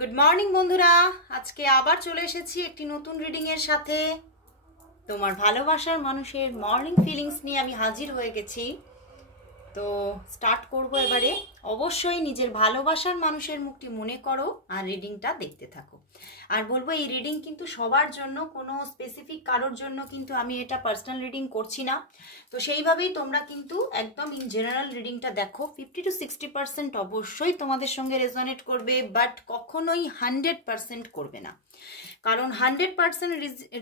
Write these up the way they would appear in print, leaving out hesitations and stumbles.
Good morning বন্ধুরা, আজকে আবার চলে এসেছি একটি নতুন রিডিং এর সাথে। তোমার ভালোবাসার মানুষের মর্নিং ফিলিংস নিয়ে আমি হাজির হয়ে গেছি। তো স্টার্ট করব এবারে। অবশ্যই নিজের ভালোবাসার মানুষের মুখটি মনে করো আর রিডিংটা দেখতে থাকো। আর বলবো এই রিডিং কিন্তু সবার জন্য, কোনো স্পেসিফিক কারোর জন্য কিন্তু আমি এটা পার্সোনাল রিডিং করছি না। তো সেইভাবেই তোমরা কিন্তু একদম ইন জেনারেল রিডিংটা দেখো। 50-60% অবশ্যই তোমাদের সঙ্গে রেজোনেট করবে, বাট কখনোই 100% করবে না। কারণ 100%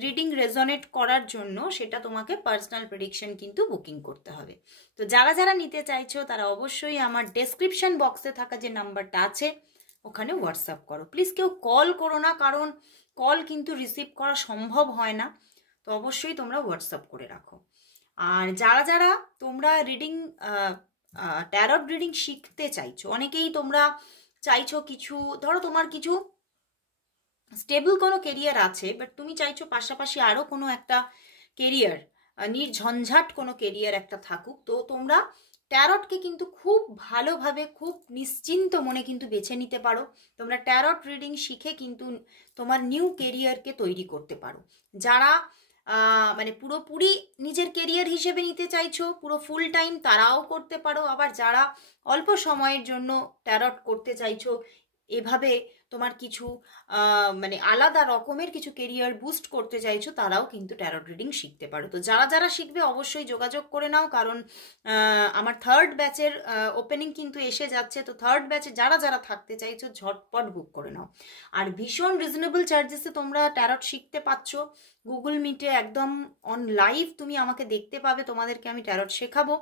রিডিং রেজোনেট করার জন্য সেটা তোমাকে পার্সোনাল প্রেডিকশন কিন্তু বুকিং করতে হবে। তো যারা যারা নিতে চাইছো তারা অবশ্যই আমার ডেসক্রিপশন বক্সে থাকা যে নাম্বারটা আছে ওখানে হোয়াটসঅ্যাপ করো। প্লিজ কেউ কল করো না, কারণ কল কিন্তু রিসিভ করা সম্ভব হয় না। তো অবশ্যই তোমরা হোয়াটসঅ্যাপ করে রাখো। আর যারা যারা তোমরা রিডিং ট্যারট রিডিং শিখতে চাইছো, অনেকেই তোমরা চাইছো কিছু, ধরো তোমার কিছু স্টেবল কোনো কেরিয়ার আছে, বাট তুমি চাইছো পাশাপাশি আরও কোনো একটা কেরিয়ার, নির্ঝঞ্ঝাট কোনো কেরিয়ার একটা থাকুক। তো তোমরা ট্যারটকে কিন্তু খুব ভালোভাবে, খুব নিশ্চিন্ত মনে কিন্তু বেছে নিতে পারো। তোমরা ট্যারট রিডিং শিখে কিন্তু তোমার নিউ কেরিয়ারকে তৈরি করতে পারো। যারা মানে পুরোপুরি নিজের কেরিয়ার হিসেবে নিতে চাইছো, পুরো ফুল টাইম, তারাও করতে পারো। আবার যারা অল্প সময়ের জন্য ট্যারট করতে চাইছো, এভাবে তোমার কিছু মানে আলাদা রকমের কিছু কেরিয়ার বুস্ট করতে চাইছো, তারাও কিন্তু ট্যারট রিডিং শিখতে পারো। তো যারা যারা শিখবে অবশ্যই যোগাযোগ করে নাও, কারণ আমার থার্ড ব্যাচের ওপেনিং কিন্তু এসে যাচ্ছে। তো থার্ড ব্যাচে যারা যারা থাকতে চাইছো ঝটপট বুক করে নাও। আর ভীষণ রিজনেবল চার্জেসে তোমরা ট্যারট শিখতে পাচ্ছ। গুগল মিটে একদম অন লাইভ তুমি আমাকে দেখতে পাবে, তোমাদেরকে আমি ট্যারট শেখাবো।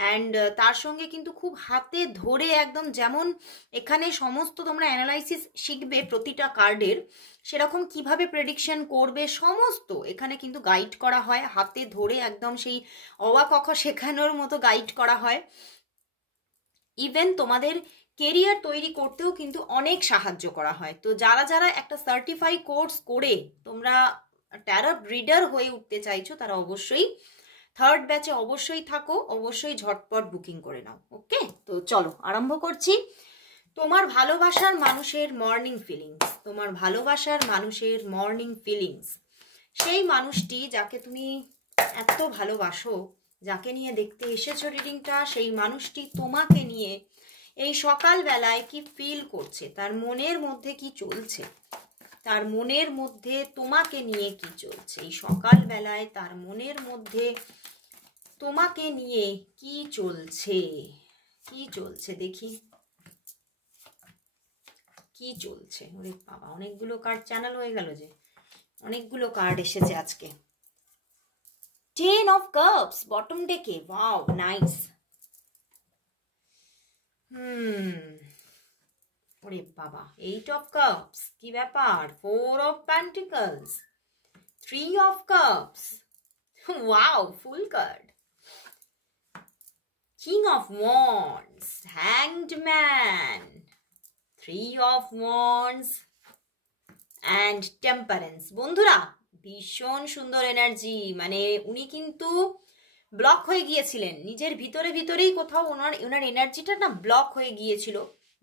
অ্যান্ড তার সঙ্গে কিন্তু খুব হাতে ধরে একদম, যেমন এখানে সমস্ত তোমরা অ্যানালাইসিস শিখবে প্রতিটা কার্ডের, সেরকম কিভাবে প্রেডিকশন করবে সমস্ত এখানে কিন্তু গাইড করা হয়। হাতে ধরে একদম সেই অওয়া ক খ শেখানোর মতো গাইড করা হয়। ইভেন তোমাদের কেরিয়ার তৈরি করতেও কিন্তু অনেক সাহায্য করা হয়। তো যারা যারা একটা সার্টিফাই কোর্স করে তোমরা ট্যারট রিডার হয়ে উঠতে চাইছো, তারা অবশ্যই থার্ড ব্যাচে অবশ্যই থাকো, অবশ্যই ঝটপট বুকিং করে নাও। ওকে, তো চলো আরম্ভ করছি। তোমার ভালোবাসার মানুষের মর্নিং ফিলিংস, তোমার ভালোবাসার মানুষের মর্নিং ফিলিংস। সেই মানুষটি যাকে তুমি এত ভালোবাসো, যাকে নিয়ে দেখতে এসেছো রিডিংটা, সেই মানুষটি তোমাকে নিয়ে এই সকালবেলায় কি ফিল করছে, তার মনের মধ্যে কি চলছে, তার মনের মধ্যে তোমাকে নিয়ে কি চলছে এই সকালবেলায়, তার মনের মধ্যে তোমাকে নিয়ে কি চলছে, কি চলছে দেখি কি চলছে। ওরে বাবা, অনেকগুলো কার্ড চ্যানেল হয়ে গেল যে, অনেকগুলো কার্ড এসেছে আজকে। 10 of Cups বটম ডেকে, ওয়াও নাইস। ওরে বাবা, 8 of Cups, কি ব্যাপার, 4 of Pentacles, 3 of Cups, wow fool card, King of Wands, Hanged Man, 3 of Wands and Temperance। বন্ধুরা ভীষণ সুন্দর এনার্জি, মানে উনি কিন্তু ব্লক হয়ে গিয়েছিলেন নিজের ভিতরেই কোথাও, ওনার এনার্জিটা না ব্লক হয়ে গিয়েছিল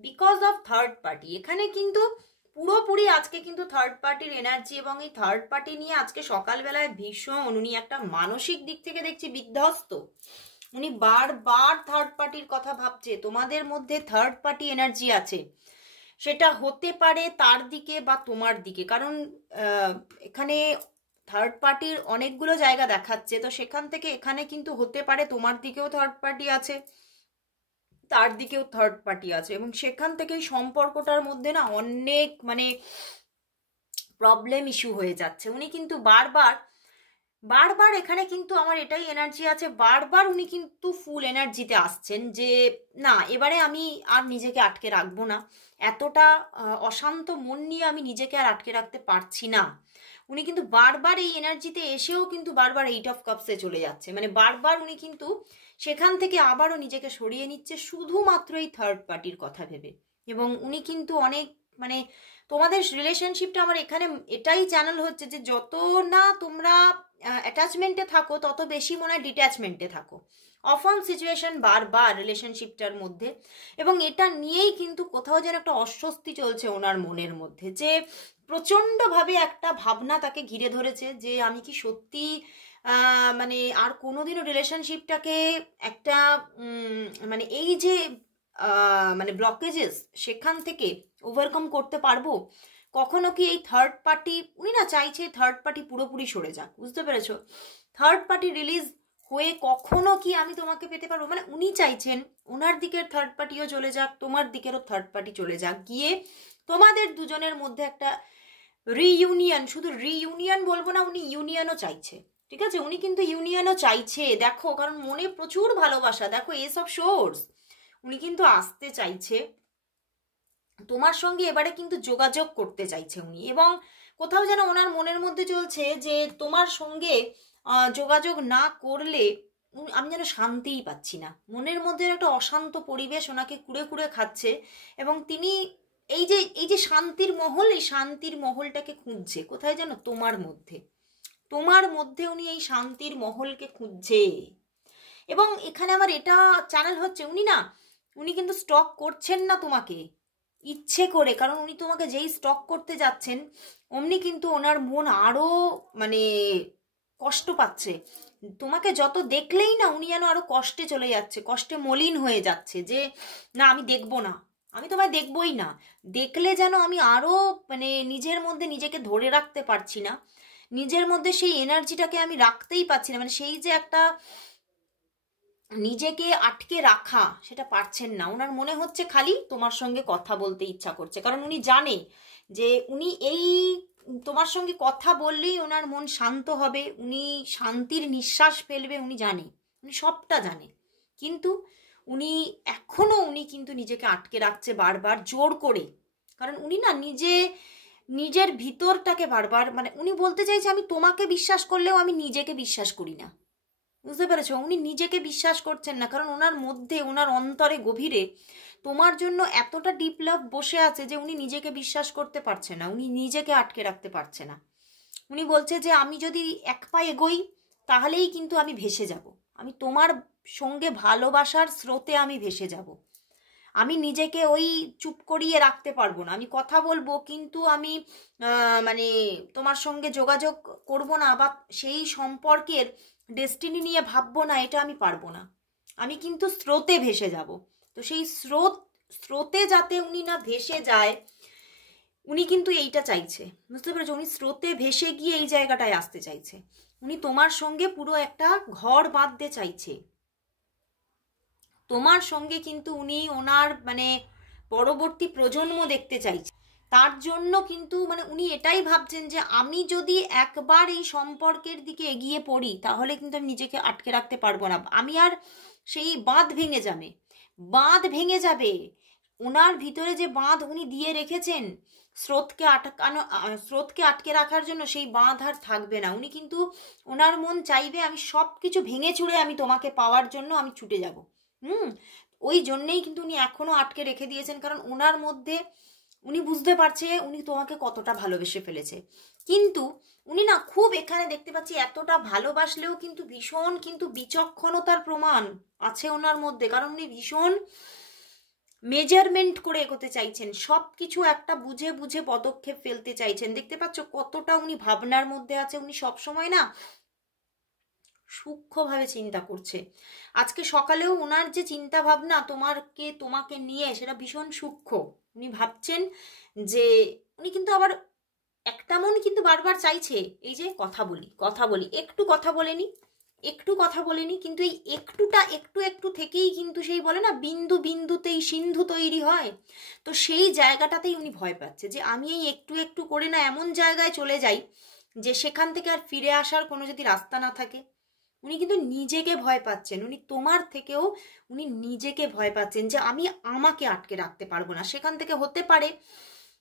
বিকজ অফ থার্ড পার্টি। এখানে কিন্তু পুরোপুরি আজকে কিন্তু থার্ড পার্টির এনার্জি, এবং এই থার্ড পার্টি নিয়ে আজকে সকালবেলায় ভীষণ উনি একটা মানসিক দিক থেকে দেখছি বিধ্বস্ত। উনি বারবার থার্ড পার্টির কথা ভাবছে। তোমাদের মধ্যে থার্ড পার্টি এনার্জি আছে, সেটা হতে পারে তার দিকে বা তোমার দিকে, কারণ এখানে থার্ড পার্টির অনেকগুলো জায়গা দেখাচ্ছে। তো সেখান থেকে এখানে কিন্তু হতে পারে তোমার দিকেও থার্ড পার্টি আছে, তার দিকেও থার্ড পার্টি আছে, এবং সেখান থেকেই সম্পর্কটার মধ্যে না অনেক মানে প্রবলেম ইস্যু হয়ে যাচ্ছে। উনি কিন্তু বারবার বারবার এখানে কিন্তু আমার এটাই এনার্জি আছে, বারবার উনি কিন্তু ফুল এনার্জিতে আসছেন যে না, এবারে আমি আর নিজেকে আটকে রাখবো না, এতটা অশান্ত মন নিয়ে আমি নিজেকে আর আটকে রাখতে পারছি না। উনি কিন্তু বারবার এই এনার্জিতে এসেও কিন্তু বারবার 8 অফ কাপসে চলে যাচ্ছে, মানে বারবার উনি কিন্তু সেখান থেকে আবারও নিজেকে সরিয়ে নিচ্ছে শুধুমাত্র এই থার্ড পার্টির কথা ভেবে। এবং উনি কিন্তু অনেক মানে তোমাদের রিলেশনশিপটা আমার এখানে এটাই চ্যানেল হচ্ছে যে যত না তোমরা অ্যাটাচমেন্টে থাকো, তত বেশি মনে হয় ডিট্যাচমেন্টে থাকো। অফ অন সিচুয়েশন বারবার রিলেশনশিপটার মধ্যে, এবং এটা নিয়েই কিন্তু কোথাও যেন একটা অস্বস্তি চলছে ওনার মনের মধ্যে, যে প্রচণ্ডভাবে একটা ভাবনা তাকে ঘিরে ধরেছে যে আমি কি সত্যি মানে আর কোনোদিনও রিলেশনশিপটাকে একটা মানে এই যে মানে ব্লকেজেস সেখান থেকে ওভারকাম করতে পারবো, কখনো কি এই থার্ড পার্টি, উনি না চাইছে থার্ড পার্টি পুরোপুরি সরে যাক, বুঝতে পেরেছো? থার্ড পার্টি রিলিজ হয়ে কখনো কি আমি তোমাকে পেতে পারবো, মানে উনি চাইছেন ওনার দিকের থার্ড পার্টিও চলে যাক, তোমার দিকেরও থার্ড পার্টি চলে যাক, গিয়ে তোমাদের দুজনের মধ্যে একটা রিইউনিয়ন, শুধু রিইউনিয়ন বলবো না, উনি ইউনিয়নও চাইছে, ঠিক আছে? উনি কিন্তু ইউনিয়নও চাইছে, দেখো, কারণ মনে প্রচুর ভালোবাসা, দেখো এস অফ সোর্স, উনি কিন্তু আসতে চাইছে তোমার সঙ্গে, এবারে কিন্তু যোগাযোগ করতে চাইছে উনি, এবং কোথাও যেন ওনার মনের মধ্যে চলছে যে তোমার সঙ্গে যোগাযোগ না করলে আমি যেন শান্তিই পাচ্ছি না, মনের মধ্যে একটা অশান্ত পরিবেশ ওনাকে কুড়ে কুড়ে খাচ্ছে, এবং তিনি এই যে শান্তির মহল, এই শান্তির মহলটাকে খুঁজছে কোথায় যেন তোমার মধ্যে উনি এই শান্তির মহলকে খুঁজছে। এবং এখানে আমার এটা চ্যানেল হচ্ছে উনি কিন্তু স্টক করছেন না তোমাকে ইচ্ছে করে, কারণ উনি তোমাকে যেই স্টক করতে যাচ্ছেন অমনি কিন্তু ওনার মন আরো মানে কষ্ট পাচ্ছে, তোমাকে যত দেখলেই না উনি যেন আরো কষ্টে চলে যাচ্ছে, কষ্টে মলিন হয়ে যাচ্ছে, যে না আমি দেখবো না, আমি তোমায় দেখবই না, দেখলে যেন আমি আরো মানে নিজের মধ্যে নিজেকে ধরে রাখতে পারছি না, নিজের মধ্যে সেই এনার্জিটাকে আমি রাখতেই পারছি না, মানে সেই যে একটা নিজেকে আটকে রাখা সেটা পারছেন না, ওনার মনে হচ্ছে খালি তোমার সঙ্গে কথা বলতে ইচ্ছা করছে, কারণ উনি জানে যে উনি এই তোমার সঙ্গে কথা বললেই ওনার মন শান্ত হবে, উনি শান্তির নিঃশ্বাস ফেলবে, উনি জানে, উনি সবটা জানে, কিন্তু উনি কিন্তু নিজেকে আটকে রাখছে বারবার জোর করে, কারণ উনি না নিজের ভিতরটাকে বারবার মানে উনি বলতে চাইছে আমি তোমাকে বিশ্বাস করলেও আমি নিজেকে বিশ্বাস করি না, বুঝতে পেরেছো? উনি নিজেকে বিশ্বাস করছেন না, কারণ ওনার মধ্যে ওনার অন্তরে গভীরে তোমার জন্য এতটা ডিপ লাভ বসে আছে যে উনি নিজেকে বিশ্বাস করতে পারছে না, উনি নিজেকে আটকে রাখতে পারছে না, উনি বলছে যে আমি যদি এক পা এগোই তাহলেই কিন্তু আমি ভেসে যাব, আমি তোমার সঙ্গে ভালোবাসার স্রোতে আমি ভেসে যাব, আমি নিজেকে ওই চুপ করিয়ে রাখতে পারবো না, আমি কথা বলবো কিন্তু আমি মানে তোমার সঙ্গে যোগাযোগ করব না, বা সেই সম্পর্কের ডেস্টিনি নিয়ে ভাববো না, এটা আমি পারবো না, আমি কিন্তু স্রোতে ভেসে যাব। তো সেই স্রোতে যাতে উনি না ভেসে যায়, উনি কিন্তু এইটা চাইছে, বুঝতে পেরেছো? উনি স্রোতে ভেসে গিয়ে এই জায়গাটায় আসতে চাইছে, উনি তোমার সঙ্গে পুরো একটা ঘর বাঁধতে চাইছে, তোমার সঙ্গে কিন্তু উনি ওনার মানে পরবর্তী প্রজন্ম দেখতে চাইছে, তার জন্য কিন্তু মানে উনি এটাই ভাবছেন যে আমি যদি একবার এই সম্পর্কের দিকে এগিয়ে পড়ি তাহলে কিন্তু আমি নিজেকে আটকে রাখতে পারবো না, আমি আর সেই বাঁধ ভেঙে যাবে, ওনার ভিতরে যে বাঁধ উনি দিয়ে রেখেছেন স্রোতকে আটকে রাখার জন্য, সেই বাঁধ আর থাকবে না, উনি কিন্তু ওনার মন চাইবে আমি সব কিছু ভেঙে চুড়ে আমি তোমাকে পাওয়ার জন্য আমি ছুটে যাব। ওই জন্যেই কিন্তু উনি এখনো আটকে রেখে দিয়েছেন, কারণ ওনার মধ্যে উনি বুঝতে পারছে উনি তোমাকে কতটা ভালোবেসে ফেলেছে, কিন্তু উনি না খুব এখানে দেখতে পাচ্ছি এতটা ভালোবাসলেও কিন্তু ভীষণ কিন্তু বিচক্ষণতার প্রমাণ আছে ওনার মধ্যে, কারণ উনি ভীষণ মেজারমেন্ট করে এগোতে চাইছেন, সব কিছু একটা বুঝে বুঝে পদক্ষেপ ফেলতে চাইছেন, দেখতে পাচ্ছ কতটা উনি ভাবনার মধ্যে আছে, উনি সবসময় না সূক্ষ্মভাবে চিন্তা করছে, আজকে সকালেও ওনার যে চিন্তা ভাবনা তোমাকে নিয়ে সেটা ভীষণ সূক্ষ্ম, উনি ভাবছেন যে উনি কিন্তু আবার একটা মন কিন্তু বারবার চাইছে এই যে কথা বলি একটু কথা বলেনি, কিন্তু এই একটু থেকেই কিন্তু সেই বলে না বিন্দু বিন্দুতেই সিন্ধু তৈরি হয়, তো সেই জায়গাটাতেই উনি ভয় পাচ্ছে যে আমি এই একটু করে না এমন জায়গায় চলে যাই যে সেখান থেকে আর ফিরে আসার কোনো যদি রাস্তা না থাকে, উনি কিন্তু নিজেকে ভয় পাচ্ছেন, উনি তোমার থেকেও উনি নিজেকে ভয় পাচ্ছেন যে আমি আমাকে আটকে রাখতে পারবো না, সেখান থেকে হতে পারে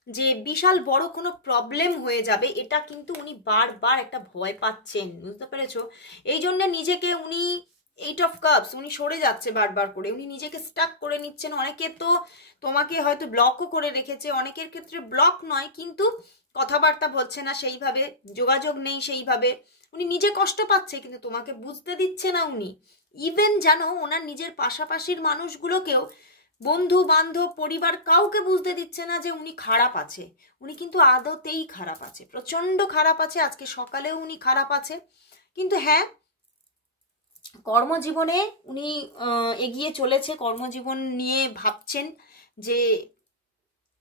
যে বিশাল বড় কোনো প্রবলেম হয়ে যাবে, এটা কিন্তু উনি বারবার একটা ভয় পাচ্ছেন, বুঝতে পেরেছো? এই জন্য নিজেকে উনি এইট অফ কাপস, উনি সরে যাচ্ছে বারবার করে, উনি নিজেকে স্টাক করে নিচ্ছেন। অনেকে তো তোমাকে হয়তো ব্লকও করে রেখেছে, অনেকের ক্ষেত্রে ব্লক নয় কিন্তু কথাবার্তা বলছে না সেইভাবে, যোগাযোগ নেই সেইভাবে, উনি নিজে কষ্ট পাচ্ছে কিন্তু তোমাকে বুঝতে দিচ্ছে না উনি। ইভেন জানো ওনার নিজের পাশাপাশির মানুষগুলোকেও, বন্ধু বান্ধব পরিবার, কাউকে বুঝতে দিচ্ছে না যে উনি খারাপ আছে। উনি কিন্তু আদতেই খারাপ আছে, প্রচণ্ড খারাপ আছে। আজকে সকালেও উনি খারাপ আছে, কিন্তু হ্যাঁ কর্মজীবনে উনি এগিয়ে চলেছে, কর্মজীবন নিয়ে ভাবছেন যে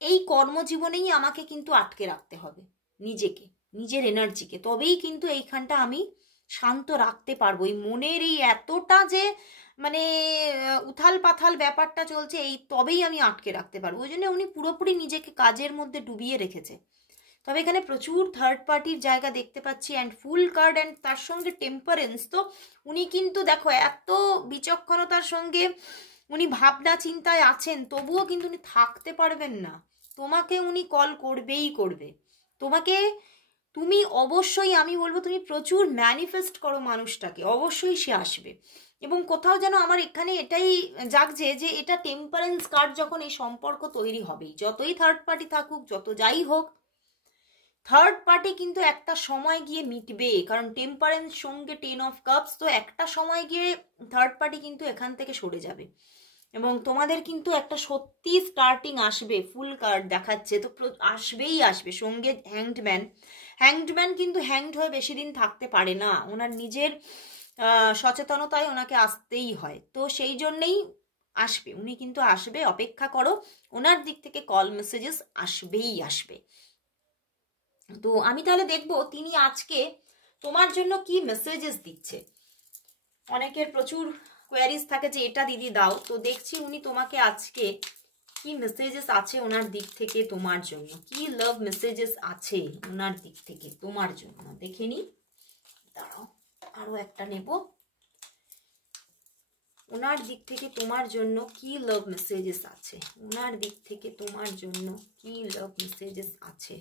এই কর্মজীবনেই আমাকে কিন্তু আটকে রাখতে হবে নিজেকে, নিজের এনার্জিকে, তবেই কিন্তু এইখানটা আমি শান্ত রাখতে পারবো। এই মনের এই এতটা যে মানে উথাল পাথাল ব্যাপারটা চলছে, এই তবেই আমি আটকে রাখতে পারবো। ওই জন্য উনি পুরোপুরি নিজেকে কাজের মধ্যে ডুবিয়ে রেখেছে। তবে এখানে প্রচুর থার্ড পার্টির জায়গা দেখতে পাচ্ছি, অ্যান্ড ফুল কার্ড, অ্যান্ড তার সঙ্গে টেম্পারেন্স। তো উনি কিন্তু দেখো এত বিচক্ষণতার সঙ্গে উনি ভাবনা চিন্তায় আছেন, তবুও কিন্তু উনি থাকতে পারবেন না। তোমাকে উনি কল করবেই করবে তোমাকে। তুমি অবশ্যই, আমি বলবো তুমি প্রচুর ম্যানিফেস্ট করো মানুষটাকে, অবশ্যই সে আসবে। এবং কোথাও যেন আমার এখানে এটাই জাগছে যে এটা টেম্পারেন্স কার্ড, যখন এই সম্পর্ক তৈরি হবেই, যতই থার্ড পার্টি থাকুক, যত যাই হোক, থার্ড পার্টি কিন্তু একটা সময় গিয়ে মিটবে। কারণ টেম্পারেন্স সঙ্গে 10 অফ কাপস, তো একটা সময় গিয়ে থার্ড পার্টি কিন্তু এখান থেকে সরে যাবে এবং তোমাদের কিন্তু একটা সত্যি স্টার্টিং আসবে। ফুল কার্ড দেখাচ্ছে, তো আসবেই আসবে। সঙ্গে হ্যাংডম্যান, হ্যাংডম্যান কিন্তু হ্যাংড হয়ে বেশি দিন থাকতে পারে না, ওনার নিজের সচেতনতায় ওনাকে আসতেই হয়। তো সেই জন্যেই আসবে, উনি কিন্তু আসবে, অপেক্ষা করো। ওনার দিক থেকে কল মেসেজেস আসবেই আসবে। তো আমি তাহলে দেখবো তিনি আজকে তোমার জন্য কি মেসেজেস দিচ্ছে। অনেকের প্রচুর কোয়ারিজ থাকে যে এটা দিদি দাও, তো দেখছি উনি তোমাকে আজকে কি মেসেজেস আছে ওনার দিক থেকে তোমার জন্য, কি লাভ মেসেজেস আছে ওনার দিক থেকে তোমার জন্য। দেখে নি, দাঁড়াও আরো একটা নেব। ওনার দিক থেকে তোমার জন্য কি লাভ মেসেজেস আছে, ওনার দিক থেকে তোমার জন্য কি লাভ মেসেজেস আছে।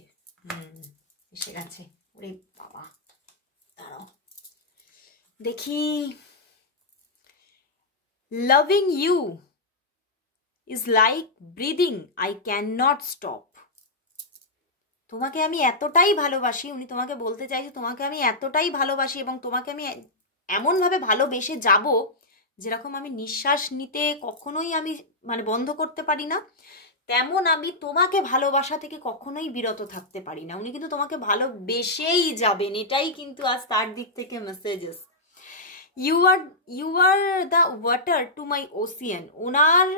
এসে গেছে, ওরে বাবা, দাঁড়াও দেখি। Loving you is like breathing, I can not stop. তোমাকে আমি এতটাই ভালোবাসি, উনি তোমাকে বলতে চাইছে তোমাকে আমি এতটাই ভালোবাসি এবং তোমাকে আমি এমনভাবে ভালোবেসে যাব যেরকম আমি নিঃশ্বাস নিতে কখনোই আমি মানে বন্ধ করতে পারি না, তেমন আমি তোমাকে ভালোবাসা থেকে কখনোই বিরত থাকতে পারি না। উনি কিন্তু তোমাকে ভালোবেসেই যাবেন, এটাই কিন্তু আজ তার দিক থেকে messages. You are the water to my ocean, ওনার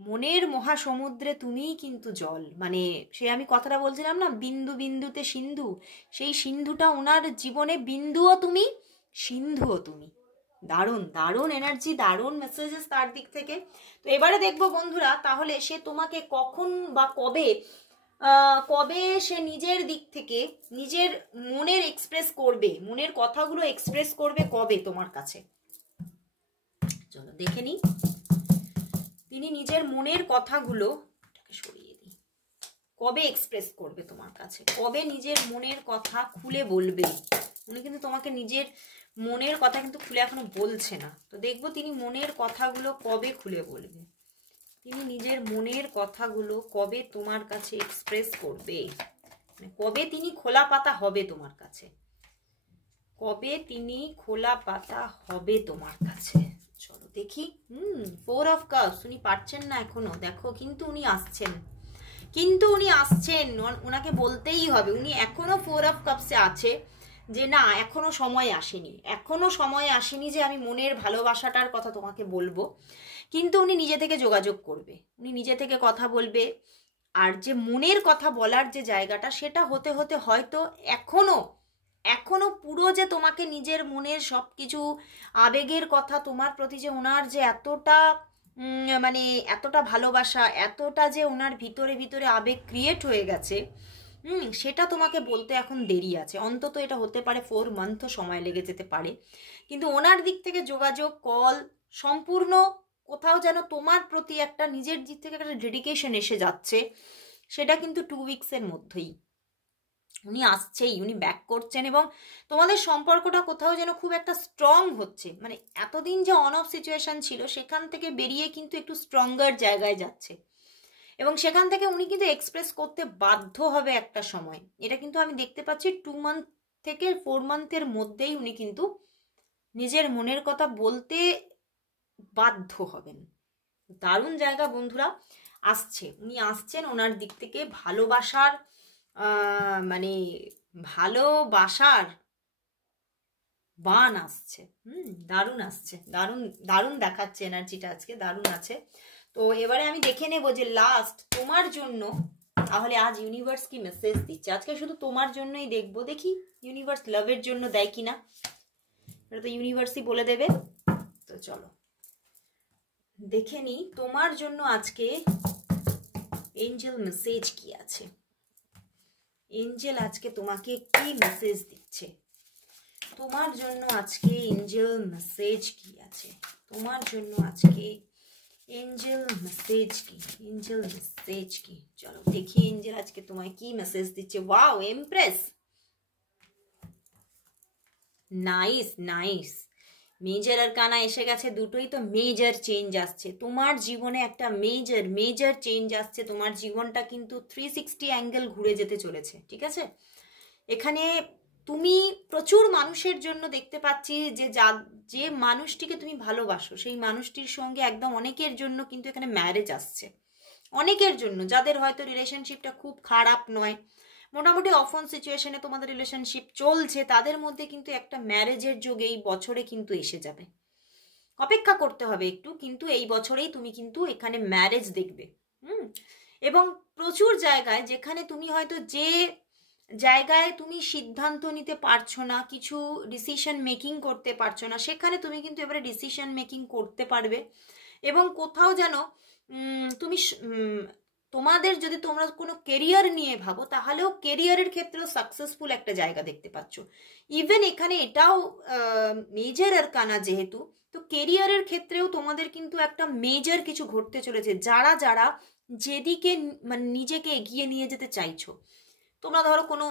মনের মহাসমুদ্রে তুমিই কিন্তু জল। মানে সে আমি কথাটা বলছিলাম না, বিন্দু বিন্দুতে সিন্ধু, সেই সিন্ধুটা ওনার জীবনে, বিন্দুও তুমি, সিন্ধুও তুমি। দারুণ দারুণ এনার্জি, দারুণ মেসেজেস তার দিক থেকে। তো এবারে দেখবো বন্ধুরা, তাহলে সে তোমাকে কখন বা কবে কবে সে নিজের দিক থেকে নিজের মনের এক্সপ্রেস করবে, মনের কথাগুলো এক্সপ্রেস করবে কবে তোমার কাছে। চলো দেখে নি তিনি নিজের মনের কথাগুলো সরিয়ে দিই, কবে এক্সপ্রেস করবে তোমার কাছে, কবে নিজের মনের কথা খুলে বলবে। উনি কিন্তু তোমাকে নিজের মনের কথা কিন্তু খুলে এখনো বলছে না, তো দেখবো তিনি মনের কথাগুলো কবে খুলে বলবে, তিনি নিজের মনের কথাগুলো কবে তোমার কাছে এক্সপ্রেস করবে, মানে কবে তিনি খোলা পাতা হবে তোমার কাছে, কবে তিনি খোলা পাতা হবে তোমার কাছে। চলো দেখি। 4 অফ কাপস, উনি পারছেন না এখনো, দেখো কিন্তু উনি আসছেন, কিন্তু উনি আসছেন, ওনাকে বলতেই হবে। উনি এখনো 4 অফ কাপসে আছে যে না এখনো সময় আসেনি, এখনো সময় আসেনি যে আমি মনের ভালোবাসাটার কথা তোমাকে বলবো, কিন্তু উনি নিজে থেকে যোগাযোগ করবে, উনি নিজে থেকে কথা বলবে। আর যে মনের কথা বলার যে জায়গাটা, সেটা হতে হতে হয়তো এখনো পুরো যে তোমাকে নিজের মনের সব কিছু আবেগের কথা তোমার প্রতি যে ওনার যে এতটা মানে এতটা ভালোবাসা, এতটা যে ওনার ভিতরে ভিতরে আবেগ ক্রিয়েট হয়ে গেছে, সেটা তোমাকে বলতে এখন দেরি আছে। অন্তত এটা হতে পারে 4 মান্থও সময় লেগে যেতে পারে, কিন্তু ওনার দিক থেকে যোগাযোগ, কল, সম্পূর্ণ কোথাও যেন তোমার প্রতি একটা নিজের দিক থেকে একটা ডেডিকেশন এসে যাচ্ছে, সেটা কিন্তু 2 উইকসের মধ্যেই। উনি আসছেই, উনি ব্যাক করছেন এবং তোমাদের সম্পর্কটা কোথাও যেন খুব একটা স্ট্রং হচ্ছে। মানে এতদিন যে অন অফ সিচুয়েশন ছিল সেখান থেকে বেরিয়ে কিন্তু একটু স্ট্রঙ্গার জায়গায় যাচ্ছে এবং সেখান থেকে উনি কিন্তু এক্সপ্রেস করতে বাধ্য হবে একটা সময়। এটা কিন্তু আমি দেখতে পাচ্ছি 2 মান্থ থেকে 4 মান্থের মধ্যেই উনি কিন্তু নিজের মনের কথা বলতে বাধ্য হবেন। দারুণ জায়গা বন্ধুরা, আসছে, উনি আসছেন, ওনার দিক থেকে ভালোবাসার মানে ভালোবাসার বান আসছে। দারুণ আসছে, দারুণ দারুণ দেখাচ্ছে এনার্জিটা আজকে, দারুণ আছে। তো এবারে আমি দেখে নেব যে লাস্ট তোমার জন্য তাহলে আজ ইউনিভার্স কি মেসেজ দিচ্ছে। আজকে শুধু তোমার জন্যই দেখবো, দেখি ইউনিভার্স লাভের জন্য দেয় কিনা, এটা তো ইউনিভার্সই বলে দেবে। তো চলো দেখে নি তোমার জন্য আজকে এঞ্জেল মেসেজ কি আছে। এঞ্জেল আজকে তোমাকে কি মেসেজ দিচ্ছে, তোমার জন্য আজকে এঞ্জেল মেসেজ কি আছে, তোমার জন্য আজকে এঞ্জেল মেসেজ কি, এঞ্জেল মেসেজ কি। চলো দেখি এঞ্জেল আজকে তোমায় কি মেসেজ দিচ্ছে। Wow, empress, nice nice. Major arcana এসে গেছে, দুটোই তো মেজর চেঞ্জ আসছে তোমার জীবনে, একটা মেজর মেজর চেঞ্জ আসছে তোমার জীবনটা কিন্তু 360 অ্যাঙ্গেল ঘুরে যেতে চলেছে, ঠিক আছে। এখানে তুমি প্রচুর মানুষের জন্য দেখতে পাচ্ছি যে মানুষটিকে তুমি ভালোবাসো সেই মানুষটির সঙ্গে একদম অনেকের জন্য কিন্তু এখানে ম্যারেজ আসছে, অনেকের জন্য যাদের হয়তো রিলেশনশিপটা খুব খারাপ নয়, মোটামুটি অফ অন সিচুয়েশনে তোমাদের রিলেশনশিপ চলছে, তাদের মধ্যে কিন্তু একটা ম্যারেজের যোগ এই বছরে কিন্তু এসে যাবে। অপেক্ষা করতে হবে একটু, কিন্তু এই বছরেই তুমি কিন্তু এখানে ম্যারেজ দেখবে। এবং প্রচুর জায়গায় যেখানে তুমি হয়তো যে জায়গায় তুমি সিদ্ধান্ত নিতে পারছো না, কিছু ডিসিশন মেকিং করতে পারছো না, সেখানে তুমি কিন্তু এবারে ডিসিশন মেকিং করতে পারবে। এবং কোথাও যেন তুমি তোমাদের যদি তোমরা কোনো কেরিয়ার নিয়ে ভাবো তাহলেও কেরিয়ারের ক্ষেত্রেও সাকসেসফুল একটা জায়গা দেখতে পাচ্ছ। ইভেন এখানে এটাও মেজর আর কানা যেহেতু, তো কেরিয়ারের ক্ষেত্রেও তোমাদের কিন্তু একটা মেজর কিছু ঘটতে চলেছে। যারা যারা যেদিকে মানে নিজেকে এগিয়ে নিয়ে যেতে চাইছো, তোমরা ধরো কোনো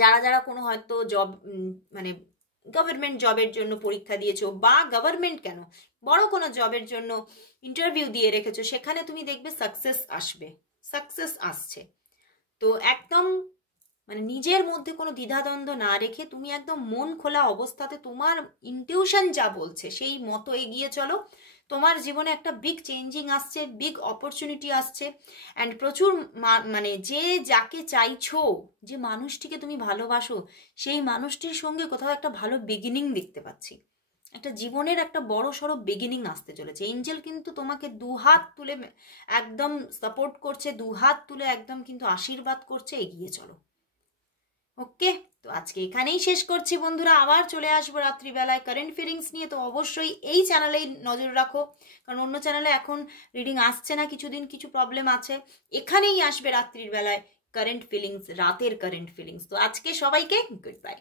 যারা যারা কোনো হয়তো জব মানে গভর্নমেন্ট জবের জন্য পরীক্ষা দিয়েছো, বা গভর্নমেন্ট কেন বড় কোনো জবের জন্য ইন্টারভিউ দিয়ে রেখেছো, সেখানে তুমি দেখবে সাকসেস আসবে, সাকসেস আসছে। তো একদম মানে নিজের মধ্যে কোনো দ্বিধাদ্বন্দ্ব না রেখে তুমি একদম মন খোলা অবস্থাতে তোমার ইনটিউশন যা বলছে সেই মতো এগিয়ে চলো। তোমার জীবনে একটা বিগ চেঞ্জিং আসছে, বিগ অপরচুনিটি আসছে। অ্যান্ড প্রচুর মানে যে যাকে চাইছো, যে মানুষটিকে তুমি ভালোবাসো, সেই মানুষটির সঙ্গে কোথাও একটা ভালো বিগিনিং দেখতে পাচ্ছি, একটা জীবনের একটা বড় সড়ো বিগিনিং আসতে চলেছে। এঞ্জেল কিন্তু তোমাকে দুহাত তুলে একদম সাপোর্ট করছে, দুহাত তুলে একদম কিন্তু আশীর্বাদ করছে, এগিয়ে চলো। ওকে, তো আজকে এখানেই শেষ করছি বন্ধুরা, আবার চলে আসবো রাত্রিবেলায় কারেন্ট ফিলিংস নিয়ে। তো অবশ্যই এই চ্যানেলেই নজর রাখো, কারণ অন্য চ্যানেলে এখন রিডিং আসছে না, কিছুদিন কিছু প্রবলেম আছে। এখানেই আসবে রাত্রির বেলায় কারেন্ট ফিলিংস, রাতের কারেন্ট ফিলিংস। তো আজকে সবাইকে গুড বাই।